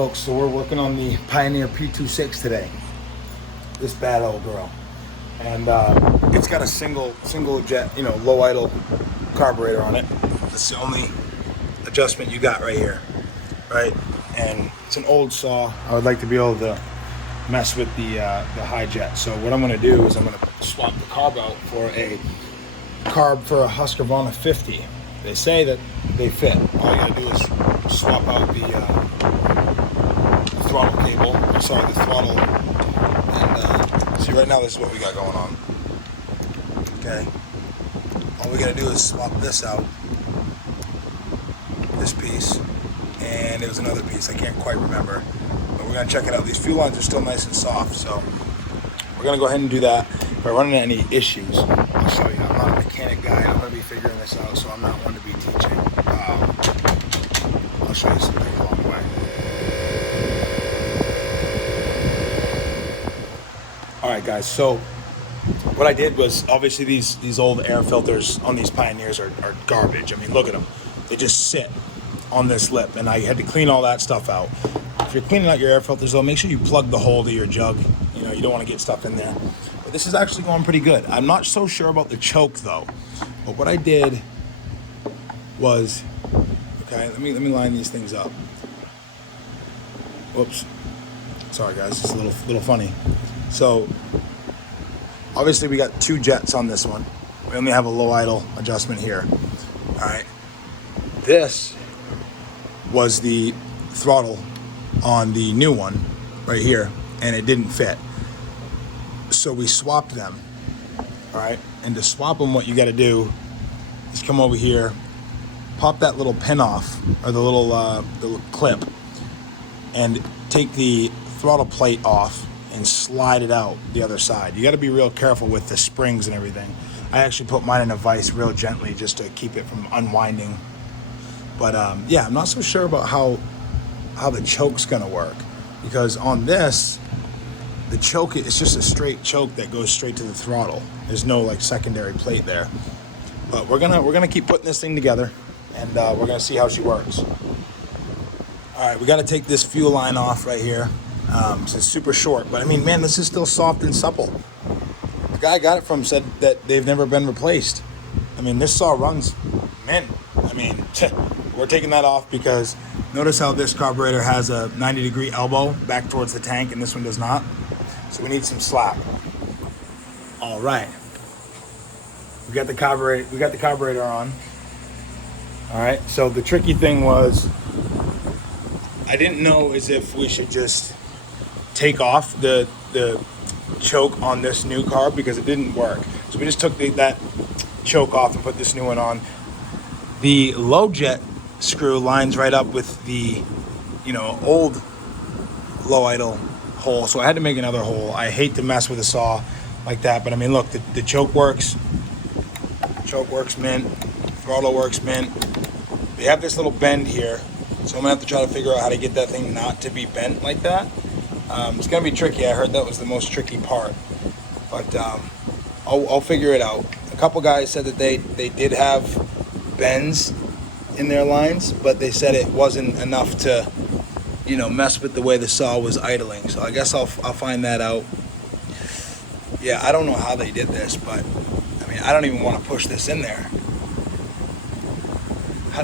folks, so we're working on the Pioneer P26 today. This bad old girl. And it's got a single jet, low idle carburetor on it. That's the only adjustment you got right here, right? And it's an old saw. I would like to be able to mess with the high jet. So what I'm gonna do is I'm gonna swap the carb out for a carb for a Husqvarna 50. They say that they fit. All you gotta do is swap out the throttle cable, the throttle, and see right now this is what we got going on. Okay, all we gotta do is swap this out, this piece, and it was another piece, I can't quite remember, but we're gonna check it out. These fuel lines are still nice and soft, so we're gonna go ahead and do that. If I run into any issues, I'll show you. I'm not a mechanic guy, I'm gonna be figuring this out, so I'm not one to be teaching. I'll show you something along the way. Alright guys, so what I did was, obviously these old air filters on these Pioneers are garbage. I mean, look at them. They just sit on this lip, and I had to clean all that stuff out. If you're cleaning out your air filters though, make sure you plug the hole to your jug. You don't want to get stuff in there. But this is actually going pretty good. I'm not so sure about the choke though. But what I did was, okay, let me line these things up. Whoops. Sorry guys, it's a little funny. So obviously we got two jets on this one. We only have a low idle adjustment here. All right. This was the throttle on the new one right here, and it didn't fit. So we swapped them. All right. And to swap them, what you got to do is come over here, pop that little pin off, or the little clip, and take the throttle plate off and slide it out the other side. You got to be real careful with the springs and everything. I actually put mine in a vise real gently just to keep it from unwinding. But yeah, I'm not so sure about how the choke's gonna work, because on this, the choke, it's just a straight choke that goes straight to the throttle. There's no like secondary plate there. But we're gonna keep putting this thing together, and we're gonna see how she works. All right, we got to take this fuel line off right here. So it's super short, but I mean, man, this is still soft and supple. The guy I got it from said that they've never been replaced. I mean, this saw runs mint. I mean, we're taking that off because notice how this carburetor has a 90-degree elbow back towards the tank, and this one does not. So we need some slack. All right, we got the carburetor on. All right, so the tricky thing was, I didn't know as if we should just take off the choke on this new carb, because it didn't work. So we just took that choke off and put this new one on. The low jet screw lines right up with the old low idle hole, so I had to make another hole. I hate to mess with a saw like that, but I mean, look, the choke works. Choke works mint. Throttle works mint. We have this little bend here, so I'm gonna have to try to figure out how to get that thing not to be bent like that. It's gonna be tricky. I heard that was the most tricky part, but I'll figure it out. A couple guys said that they did have bends in their lines, but they said it wasn't enough to mess with the way the saw was idling. So I guess I'll find that out. Yeah, I don't know how they did this, but I mean, I don't even want to push this in there. How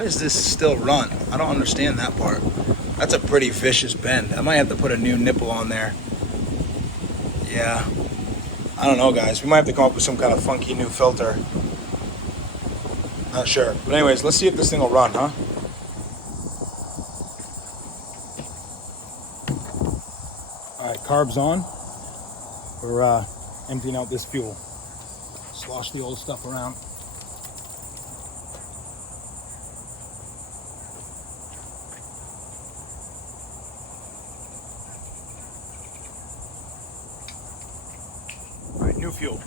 does this still run? I don't understand that part. That's a pretty vicious bend. I might have to put a new nipple on there. Yeah, I don't know guys, we might have to come up with some kind of funky new filter. Not sure, but anyways, let's see if this thing will run, huh? All right, carb's on. We're emptying out this fuel. Slosh the old stuff around. All right, new fuel.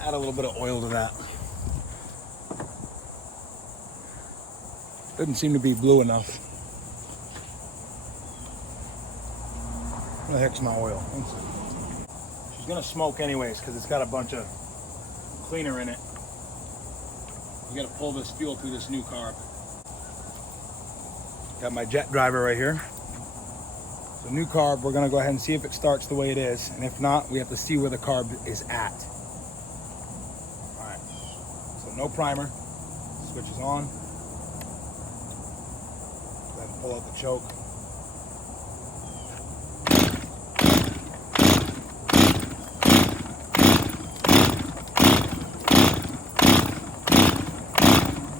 Add a little bit of oil to that. Doesn't seem to be blue enough. Where the heck's my oil? She's gonna smoke anyways because it's got a bunch of cleaner in it. You gotta pull this fuel through this new carb. Got my jet driver right here. So new carb, we're gonna go ahead and see if it starts the way it is. And if not, we have to see where the carb is at. All right, so no primer, switch is on. Go ahead and pull out the choke.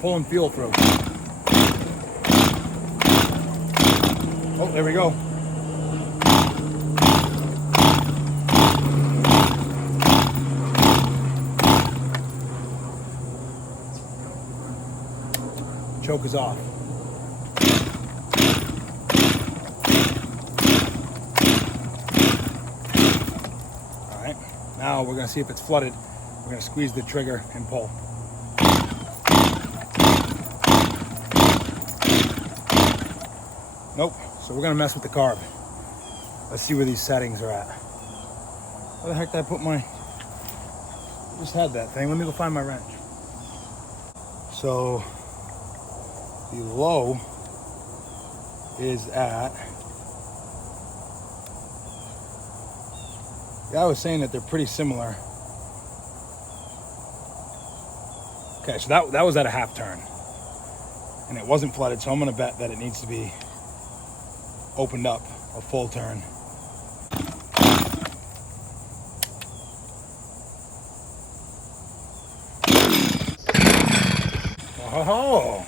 Pulling fuel through. Oh, there we go. Choke is off. All right, now we're gonna see if it's flooded. We're gonna squeeze the trigger and pull. Nope, so we're gonna mess with the carb. Let's see where these settings are at. Where the heck did I put my, I just had that thing. Let me go find my wrench. So the low is at, yeah, I was saying that they're pretty similar. Okay, so that was at a half turn. And it wasn't flooded, so I'm gonna bet that it needs to be opened up a full turn. Oh.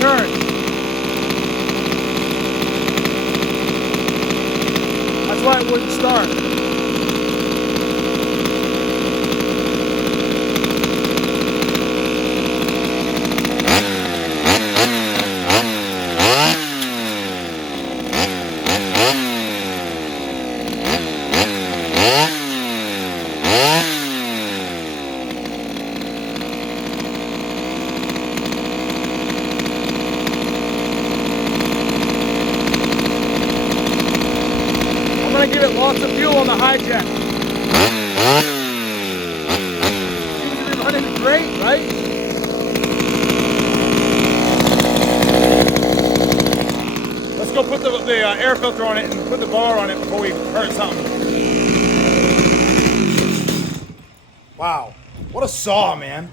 Turn. That's why it wouldn't start. I'm gonna give it lots of fuel on the high jet. Seems to be running great, right? Let's go put the air filter on it and put the bar on it before we hurt something. Wow, what a saw, man!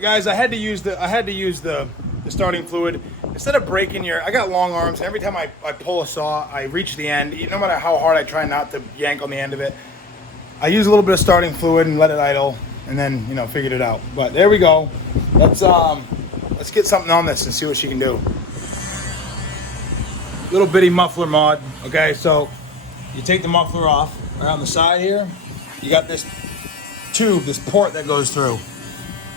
Guys, I had to use the starting fluid. Instead of breaking I got long arms, and every time I pull a saw, I reach the end. No matter how hard I try not to yank on the end of it, I use a little bit of starting fluid and let it idle, and then, figured it out. But there we go. Let's get something on this and see what she can do. Little bitty muffler mod. Okay, so you take the muffler off. Right on the side here, you got this tube, this port that goes through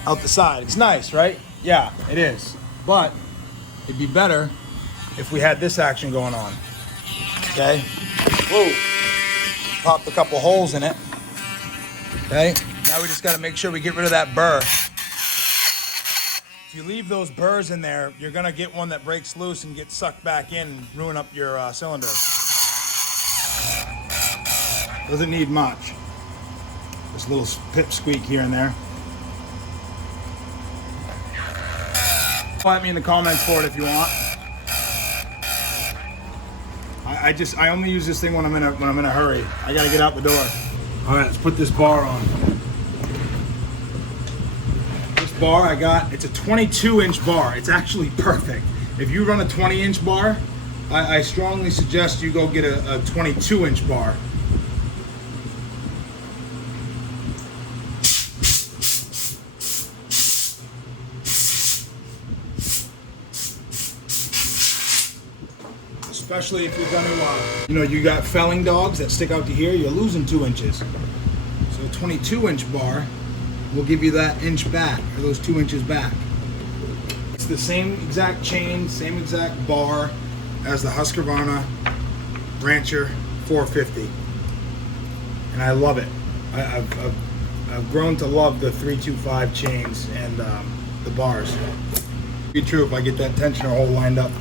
out the side. It's nice, right? Yeah, it is. But it'd be better if we had this action going on. Okay? Whoa. Popped a couple holes in it. Okay? Now we just got to make sure we get rid of that burr. If you leave those burrs in there, you're going to get one that breaks loose and gets sucked back in and ruin up your cylinder. Doesn't need much. Just a little pip squeak here and there. At me in the comments for it if you want. I only use this thing when I'm in a hurry. I gotta get out the door. All right, let's put this bar on. This bar I got, it's a 22-inch bar. It's actually perfect. If you run a 20-inch bar, I strongly suggest you go get a 22-inch bar. Especially if you're gonna, you got felling dogs that stick out to here, you're losing 2 inches. So a 22-inch bar will give you that inch back, or those 2 inches back. It's the same exact chain, same exact bar as the Husqvarna Rancher 450. And I love it. I've grown to love the 325 chains and the bars. Be true if I get that tensioner hole lined up.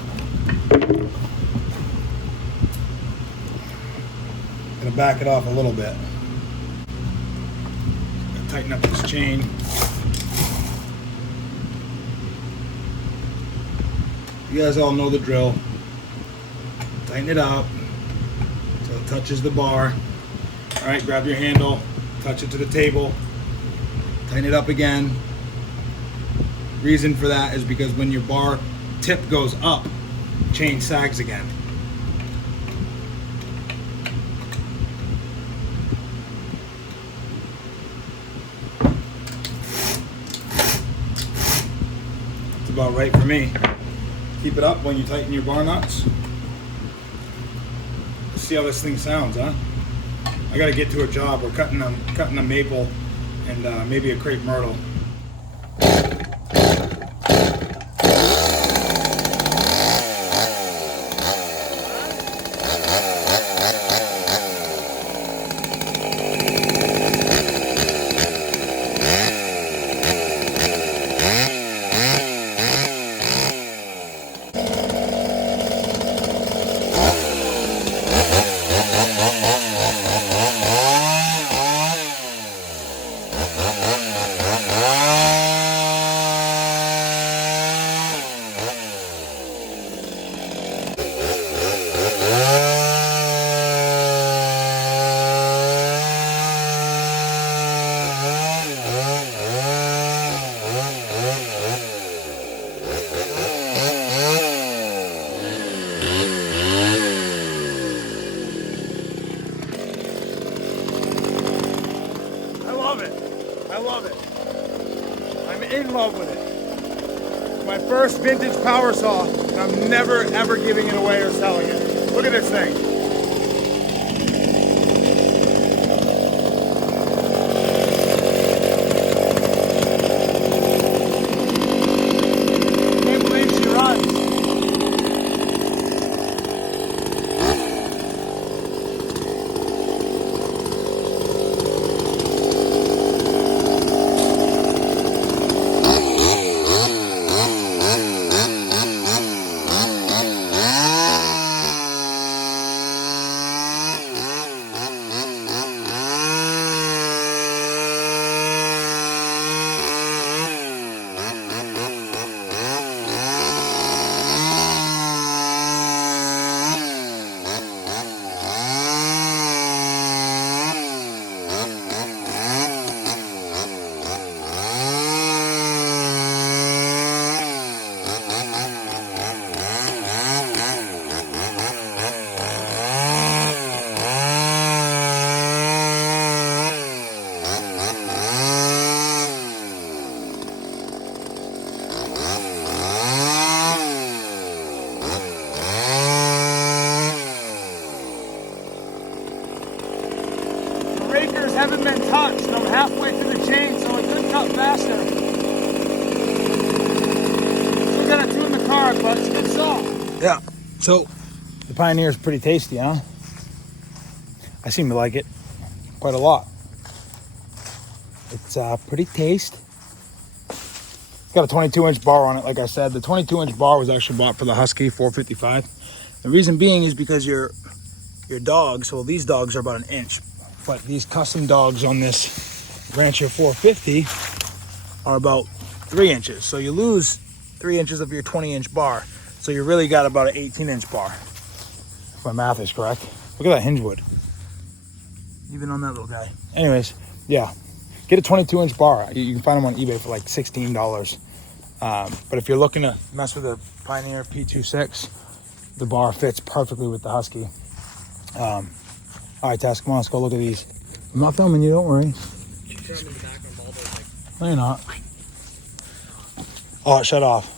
Gonna back it off a little bit. Gonna tighten up this chain. You guys all know the drill. Tighten it up so it touches the bar. All right, grab your handle, touch it to the table, tighten it up again. Reason for that is because when your bar tip goes up, chain sags again. About right for me. Keep it up when you tighten your bar nuts. Let's see how this thing sounds, huh? I gotta get to a job. We're cutting a maple and maybe a crepe myrtle. I love it. I'm in love with it. My first vintage power saw, and I'm never ever giving it away or selling it. Look at this thing. Rakers haven't been touched. I'm halfway through the chain, so it could cut faster. Still gotta tune the car, but it's a good saw. Yeah. So the Pioneer is pretty tasty, huh? I seem to like it quite a lot. It's pretty tasty. It's got a 22-inch bar on it, like I said. The 22-inch bar was actually bought for the Husky 455. The reason being is because your dogs, well, these dogs are about an inch. But these custom dogs on this Rancher 450 are about 3 inches. So you lose 3 inches of your 20-inch bar. So you really got about an 18-inch bar. if my math is correct. Look at that hinge wood. Even on that little guy. Anyways, yeah. Get a 22-inch bar. You can find them on eBay for like $16. But if you're looking to mess with a Pioneer P26, the bar fits perfectly with the Husky. All right, Tess, come on, let's go look at these. I'm not filming you, don't worry. No, you're not. Oh, it shut off.